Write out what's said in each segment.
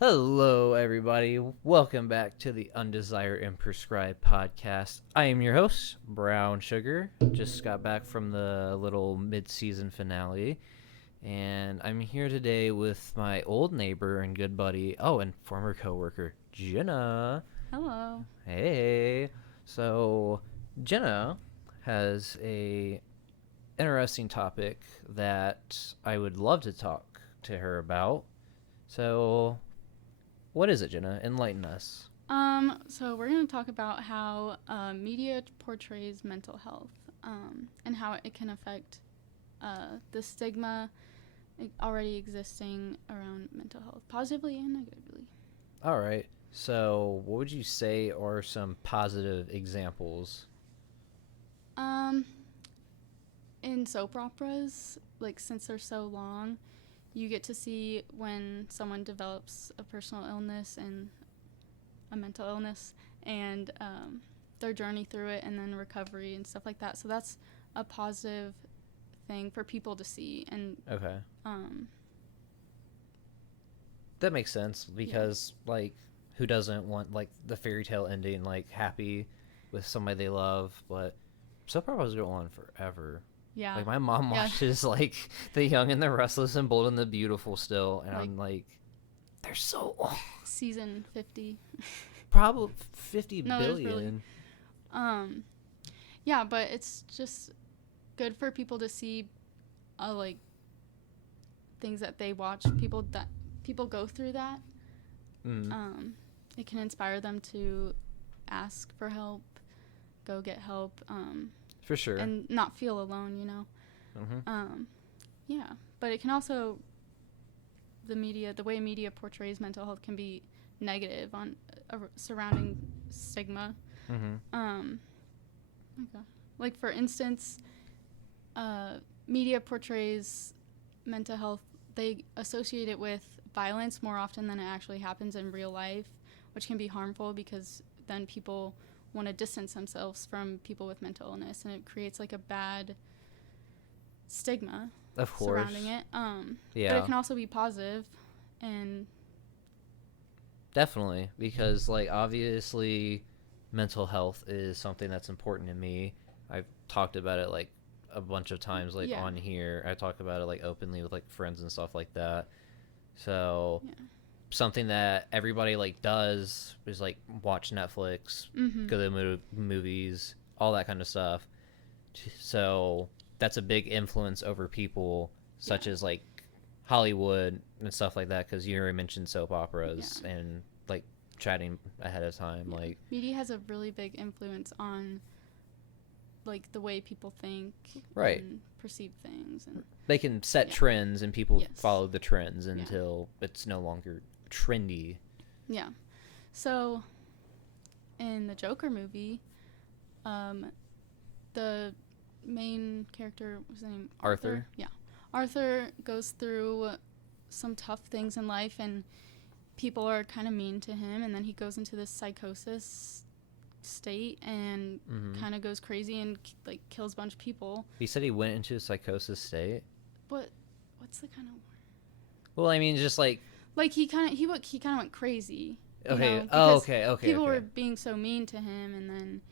Hello, everybody. Welcome back to the Undesired and Prescribed Podcast. I am your host, Brown Sugar. Just got back from the little mid-season finale, and I'm here today with my old neighbor and good buddy, and former coworker, Jenna. Hello. Hey. So, Jenna has a interesting topic that I would love to talk to her about. So, what is it, Jenna? Enlighten us. So we're going to talk about how media portrays mental health, and how it can affect the stigma already existing around mental health, positively and negatively. All right. So, what would you say are some positive examples? In soap operas, since they're so long, you get to see when someone develops a personal illness and a mental illness, and their journey through it, and then recovery and stuff like that. So that's a positive thing for people to see. And Okay. That makes sense because, who doesn't want, the fairy tale ending, happy with somebody they love? But soap operas go on forever. yeah, My mom watches, The Young and the Restless and Bold and the Beautiful still, and I'm they're so old. Season 50. Probably 50 No, billion. Yeah, but it's just good for people to see, things that they watch. People go through that. It can inspire them to ask for help, go get help. For sure. And not feel alone, you know. Yeah, but it can also, the way media portrays mental health can be negative on surrounding stigma. Okay. For instance, media portrays mental health, they associate it with violence more often than it actually happens in real life, which can be harmful because then people want to distance themselves from people with mental illness, and it creates a bad stigma surrounding it. Yeah. But it can also be positive, and definitely, because obviously mental health is something that's important to me. I've talked about it a bunch of times on here. I talk about it openly with friends and stuff like that. So something that everybody does is watch Netflix, go to the movies, all that kind of stuff. So that's a big influence over people, such as Hollywood and stuff like that, because you already mentioned soap operas and chatting ahead of time. Media has a really big influence on the way people think, right, and perceive things, and they can set trends, and people follow the trends until it's no longer trendy. Yeah. So in the Joker movie, the main character, what's his name? Arthur? Yeah. Arthur goes through some tough things in life, and people are kind of mean to him, and then he goes into this psychosis state and kind of goes crazy and kills a bunch of people. He said he went into a psychosis state. But what's the kind of word? Well, I mean, just he kind of went crazy. Okay. Okay. People were being so mean to him, and then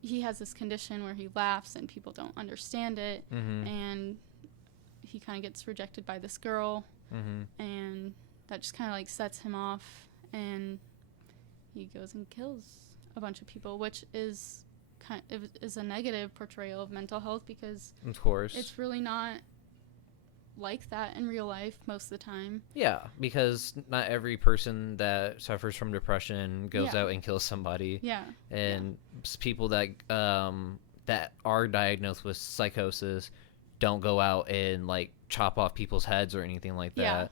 he has this condition where he laughs and people don't understand it, and he kind of gets rejected by this girl, and that just kind of sets him off, and he goes and kills a bunch of people, which is is a negative portrayal of mental health, because of course it's really not like that in real life most of the time. Yeah, because not every person that suffers from depression goes out and kills somebody. Yeah. And people that that are diagnosed with psychosis don't go out and chop off people's heads or anything like that.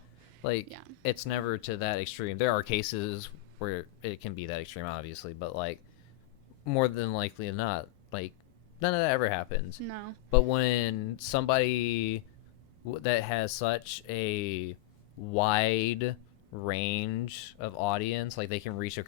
It's never to that extreme. There are cases where it can be that extreme, obviously, but more than likely than not, none of that ever happens. No. But when somebody that has such a wide range of audience, they can reach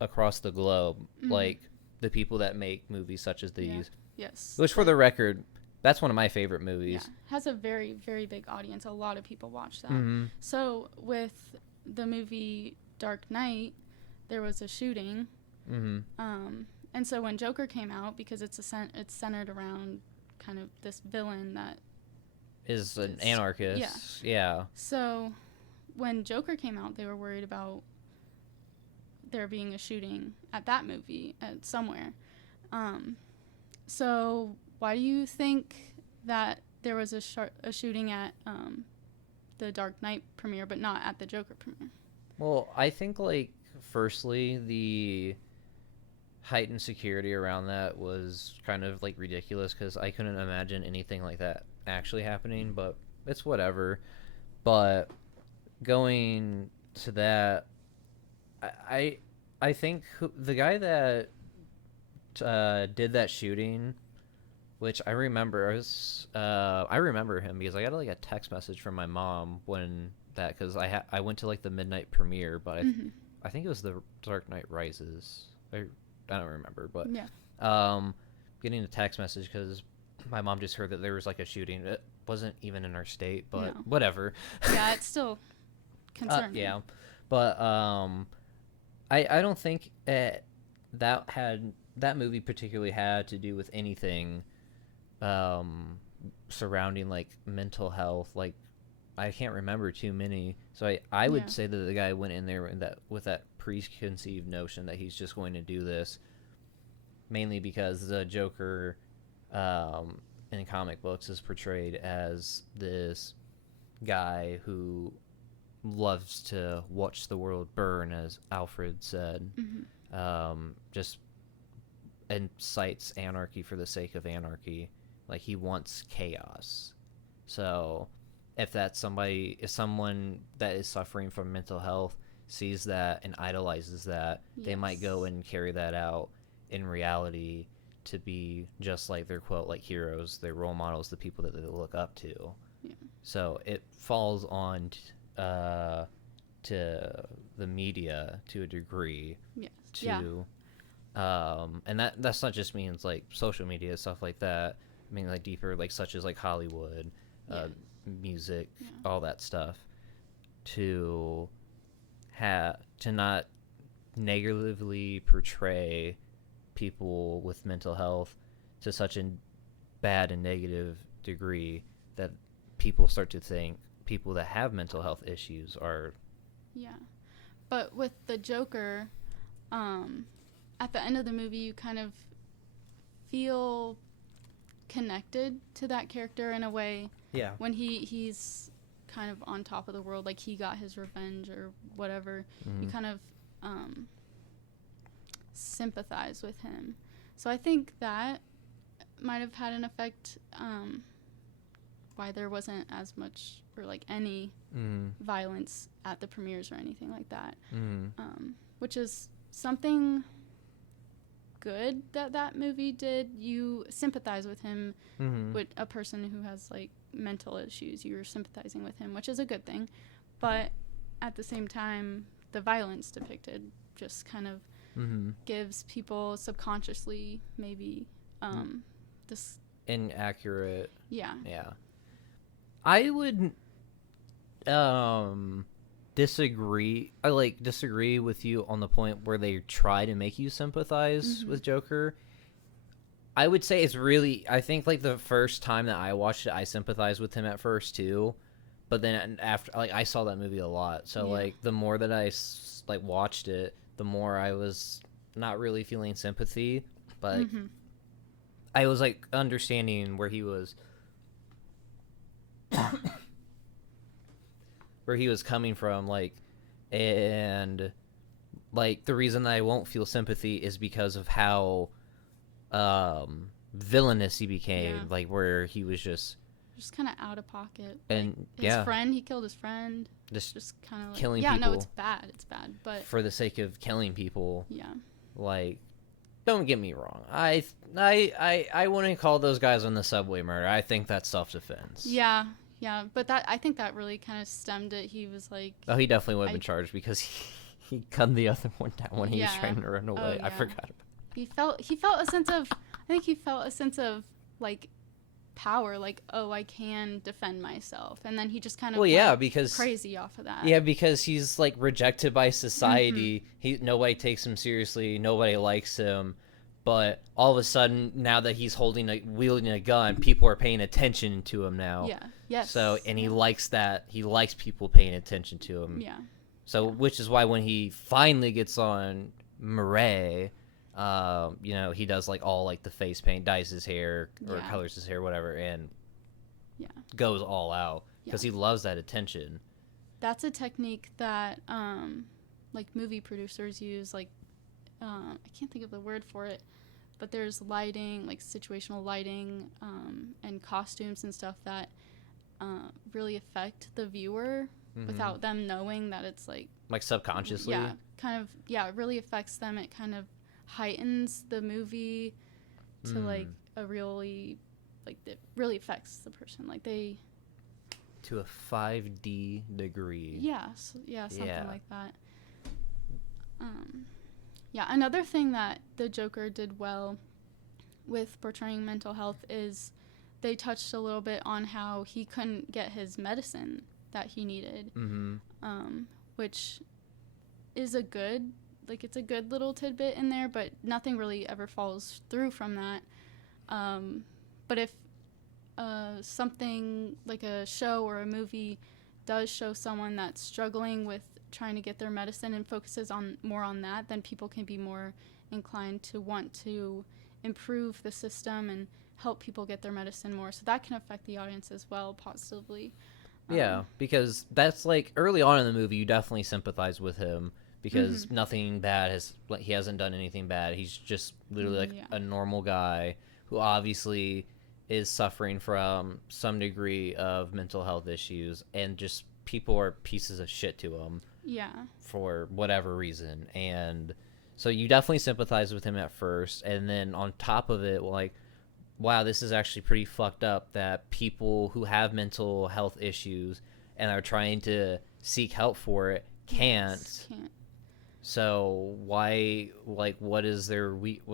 across the globe, the people that make movies such as these. Yes. Which, for the record, that's one of my favorite movies. Yeah, has a very, very big audience. A lot of people watch that. So with the movie Dark Knight, there was a shooting. And so when Joker came out, because it's centered around kind of this villain that is an anarchist. Yeah. So when Joker came out, they were worried about there being a shooting at that movie somewhere. So why do you think that there was a shooting at the Dark Knight premiere, but not at the Joker premiere? Well, I think, like, firstly, the heightened security around that was kind of, like, ridiculous, because I couldn't imagine anything like that actually happening, but it's whatever. But going to that, I think the guy that did that shooting, which I remember, I remember him because I got like a text message from my mom when that, because I went to like the midnight premiere, but I think it was the Dark Knight Rises. I don't remember, but getting a text message because my mom just heard that there was like a shooting. It wasn't even in our state, but whatever. Yeah, it's still concerning. Yeah, but I don't think that movie particularly had to do with anything surrounding like mental health. Like, I can't remember too many, so I would say that the guy went in there with that preconceived notion that he's just going to do this, mainly because the Joker in comic books is portrayed as this guy who loves to watch the world burn, as Alfred said. Just incites anarchy for the sake of anarchy. Like, he wants chaos. So if someone that is suffering from mental health sees that and idolizes that, they might go and carry that out in reality to be just like their quote, like, heroes, their role models, the people that they look up to. So it falls on to the media to a degree. And that's not just means like social media, stuff like that. I mean, like, deeper, like, such as like Hollywood, music, all that stuff, to not negatively portray people with mental health to such a bad and negative degree that people start to think people that have mental health issues are. But with the Joker, at the end of the movie, you kind of feel connected to that character in a way. When he's kind of on top of the world, like he got his revenge or whatever, you kind of sympathize with him. So I think that might have had an effect, why there wasn't as much or like any violence at the premieres or anything like that, which is something good that movie did. You sympathize with him, with a person who has like mental issues. You're sympathizing with him, which is a good thing. But at the same time, the violence depicted just kind of gives people subconsciously maybe this inaccurate. I would disagree with you on the point where they try to make you sympathize with Joker. I would say I think like the first time that I watched it, I sympathized with him at first too, but then after, like, I saw that movie a lot, so like the more that I like watched it, the more I was not really feeling sympathy, but I was like understanding where he was coming from, like, and like the reason that I won't feel sympathy is because of how villainous he became, like where he was just kind of out of pocket, and like his friend, he killed his friend, just kind of like killing people. No, it's bad, but for the sake of killing people. Like, don't get me wrong, I wouldn't call those guys on the subway murder. I think that's self-defense. But I think that really kind of stemmed it. He was like, he definitely would have been charged because he gunned the other one down when he was trying to run away. I forgot about it. He felt a sense of, I think he felt a sense of like power, like, oh, I can defend myself, and then he just kind of because crazy off of that. Yeah, because he's like rejected by society. Nobody takes him seriously. Nobody likes him. But all of a sudden, now that he's wielding a gun, people are paying attention to him now. Yeah. Yes. So, and he likes that. He likes people paying attention to him. Yeah. So, which is why when he finally gets on Murray, he does like all like the face paint, dyes his hair or colors his hair, whatever, and goes all out because he loves that attention. That's a technique that like movie producers use. Like I can't think of the word for it, but there's lighting, like situational lighting, and costumes and stuff that really affect the viewer without them knowing that it's like subconsciously. It really affects them. It kind of heightens the movie to like a really, like, it really affects the person, like they to a 5D degree. Something like that. Another thing that the Joker did well with portraying mental health is they touched a little bit on how he couldn't get his medicine that he needed, which is it's a good little tidbit in there, but nothing really ever follows through from that. But if something like a show or a movie does show someone that's struggling with trying to get their medicine and focuses more on that, then people can be more inclined to want to improve the system and help people get their medicine more. So that can affect the audience as well positively. Because that's like early on in the movie, you definitely sympathize with him because nothing bad he hasn't done anything bad. He's just literally like a normal guy who obviously is suffering from some degree of mental health issues, and just people are pieces of shit to him. For whatever reason. And so you definitely sympathize with him at first, and then on top of it, like, wow, this is actually pretty fucked up that people who have mental health issues and are trying to seek help for it can't. So why, like, what's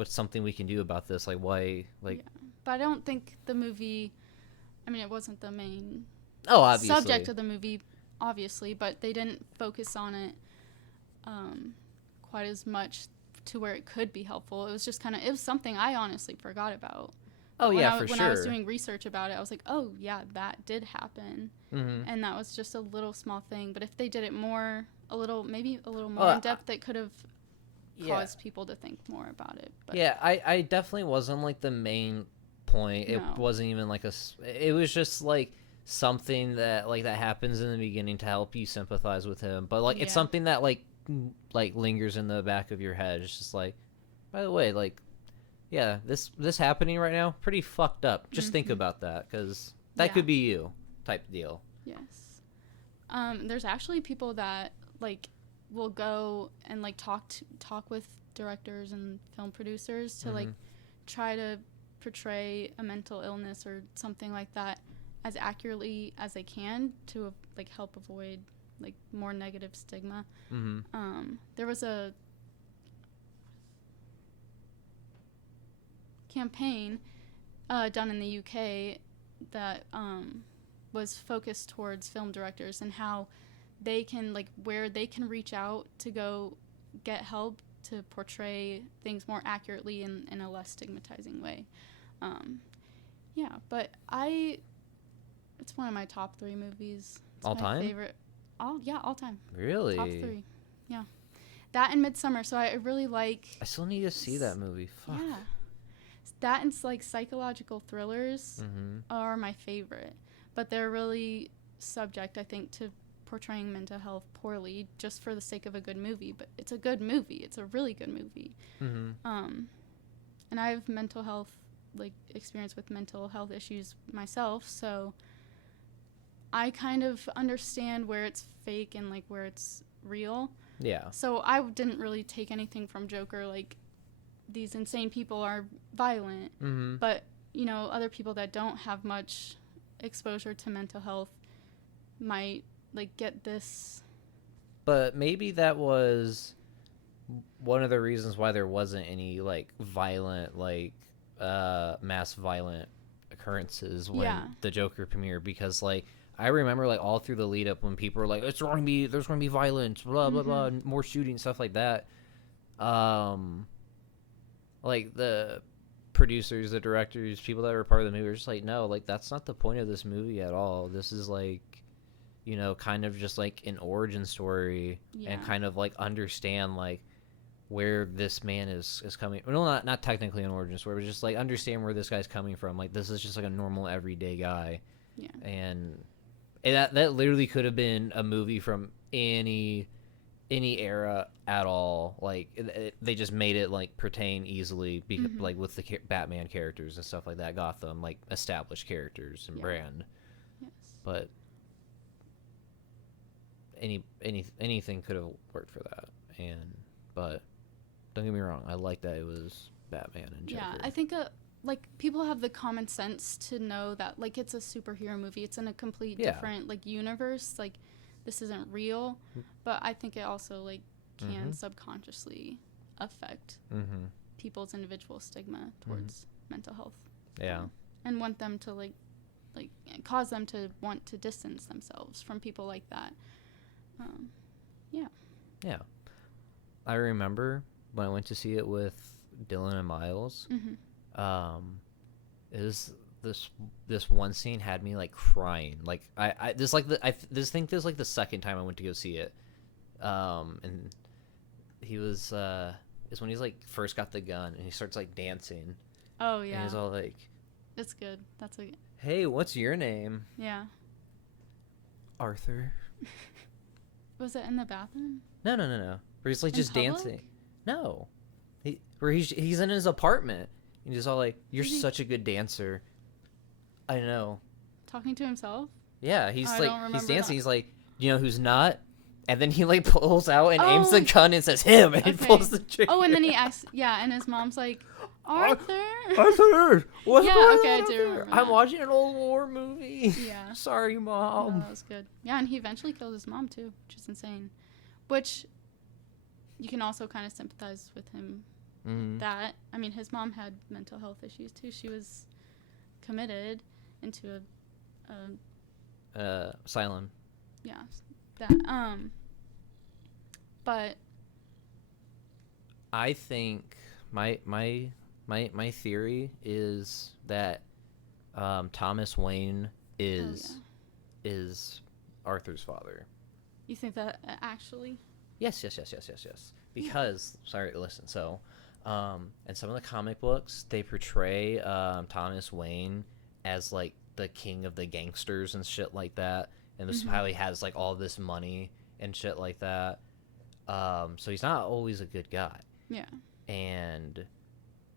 something we can do about this? Like, why, like... But I don't think the movie, I mean, it wasn't the main subject of the movie, obviously, but they didn't focus on it quite as much to where it could be helpful. It was just it was something I honestly forgot about. When I was doing research about it, I was like, oh, yeah, that did happen. And that was just a little small thing. But if they did it maybe a little more in depth, it could have caused people to think more about it. But I definitely wasn't like the main point. It wasn't even like it was just like something that happens in the beginning to help you sympathize with him. But like it's something that like lingers in the back of your head. It's just like, by the way, like, yeah, this happening right now, pretty fucked up. Just think about that, because that could be you, type deal. Yes. There's actually people that like will go and like talk with directors and film producers to like try to portray a mental illness or something like that as accurately as they can to like help avoid like more negative stigma. There was a campaign done in the UK that was focused towards film directors and how they can where they can reach out to go get help to portray things more accurately in a less stigmatizing way. But it's one of my top 3 movies. It's all my time? Favorite. All time. Really? Top 3. Yeah. That and Midsummer. So I really like. I still need to see that movie. Fuck. Yeah. That and like psychological thrillers are my favorite, but they're really subject, I think, to portraying mental health poorly just for the sake of a good movie. But it's a good movie. It's a really good movie. And I have mental health experience with mental health issues myself, so I kind of understand where it's fake and where it's real. Yeah. So I didn't really take anything from Joker these insane people are violent, but other people that don't have much exposure to mental health might get this. But maybe that was one of the reasons why there wasn't any violent mass violent occurrences when the Joker premiered, because like I remember like all through the lead up when people were like, there's going to be violence, blah blah blah, more shooting, stuff like that. Like the producers, the directors, people that were part of the movie were just like, no, like that's not the point of this movie at all. This is like, you know, kind of just like an origin story and kind of like understand like where this man is coming. Well, not technically an origin story, but just like understand where this guy's coming from. Like this is just like a normal everyday guy. Yeah. And that literally could have been a movie from any era at all. Like they just made it like pertain easily like with the Batman characters and stuff like that, Gotham, like established characters and brand. Yes. But anything could have worked for that. But don't get me wrong, I like that it was Batman and Joker. Yeah, I think like people have the common sense to know that like it's a superhero movie. It's in a complete different like universe. Like this isn't real, but I think it also like can subconsciously affect people's individual stigma towards mental health. Yeah. And want them to like cause them to want to distance themselves from people like that. Yeah. I remember when I went to see it with Dylan and Miles, it was this one scene had me like crying. Like this like this is like the second time I went to go see it. And he was is when he's like first got the gun and he starts like dancing. Oh yeah. And he's all like, it's good. That's a hey, what's your name? Yeah. Arthur. Was it in the bathroom? No. Where he's like just dancing. No. He's in his apartment. And he's all like, you're such a good dancer. I know. Talking to himself? Yeah, he's dancing. That. He's like, you know who's not? And then he like pulls out and aims the gun and says him, and he pulls the trigger. Oh, and then he asks, and his mom's like, Arthur? Arthur! What's going on? I do remember that. I'm watching an old war movie. Yeah. Sorry, Mom. Oh, that was good. Yeah, and he eventually killed his mom too, which is insane. Which you can also kind of sympathize with him. That, I mean, his mom had mental health issues too. She was committed into asylum. Yeah, that. But I think my theory is that Thomas Wayne is Arthur's father. You think that actually? Yes. Because sorry, listen. So, in some of the comic books, they portray Thomas Wayne as like the king of the gangsters and shit like that, and this is how he has like all this money and shit like that. So he's not always a good guy. Yeah. And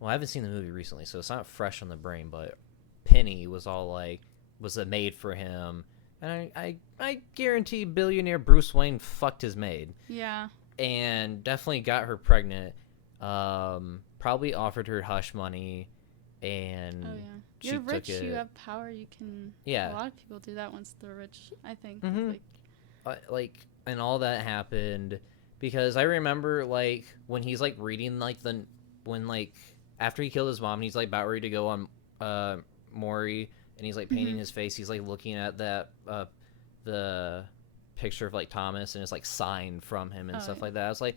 well, I haven't seen the movie recently, so it's not fresh on the brain. But Penny was all like, was a maid for him, and I guarantee billionaire Bruce Wayne fucked his maid. Yeah. And definitely got her pregnant. Probably offered her hush money, and you're rich, you have power, you can. Yeah. A lot of people do that once they're rich, I think. And all that happened because I remember like when he's like reading like after he killed his mom, he's like about ready to go on Maury, and he's like painting his face. He's like looking at that the picture of like Thomas, and it's like signed from him and stuff like that. I was like,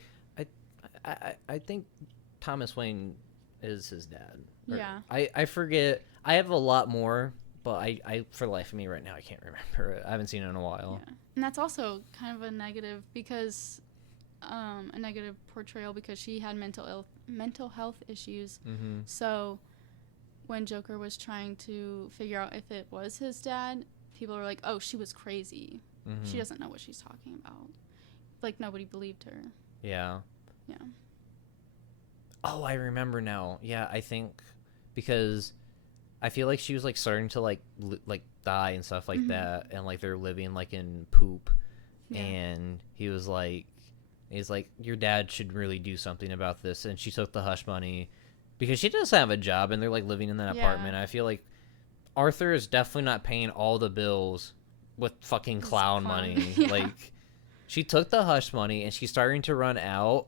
I think Thomas Wayne is his dad. Yeah. I forget. I have a lot more, but I for the life of me right now I can't remember it. I haven't seen it in a while. Yeah. And that's also kind of a negative because a negative portrayal because she had mental health issues. So when Joker was trying to figure out if it was his dad, people were like, "Oh, she was crazy. She doesn't know what she's talking about." Like nobody believed her. Yeah. Yeah. Oh, I remember now. Yeah, I think because I feel like she was like starting to like die and stuff like that, and like they're living like in poop, and he's like, your dad should really do something about this, and she took the hush money because she doesn't have a job, and they're like living in that apartment. I feel like Arthur is definitely not paying all the bills with fucking clown money. Like she took the hush money and she's starting to run out,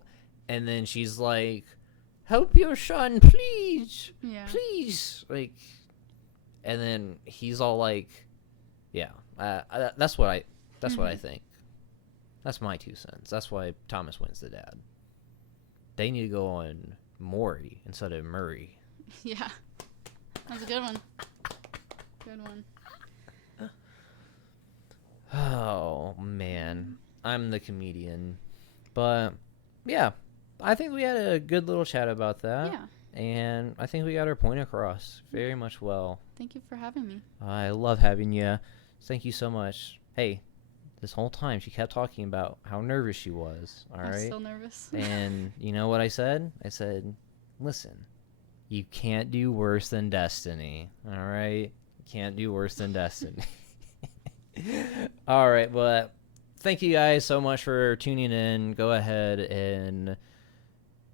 and then she's like, help your son, please. Please. Like, And then he's all like, yeah, that's what I think. That's my 2 cents. That's why Thomas Wayne's the dad. They need to go on Maury instead of Murray. Yeah. That's a good one. Good one. Oh, man. I'm the comedian. But, yeah, I think we had a good little chat about that. Yeah. And I think we got our point across very much well. Thank you for having me. I love having you. Thank you so much. Hey, this whole time she kept talking about how nervous she was. All right. I'm still nervous. And you know what I said? I said, listen, you can't do worse than Destiny. All right? You can't do worse than Destiny. All right. But thank you guys so much for tuning in. Go ahead and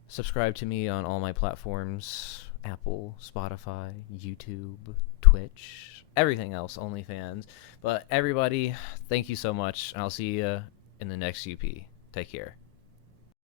subscribe to me on all my platforms: Apple, Spotify, YouTube, Twitch, everything else, OnlyFans. But everybody, thank you so much. I'll see you in the next UP. Take care.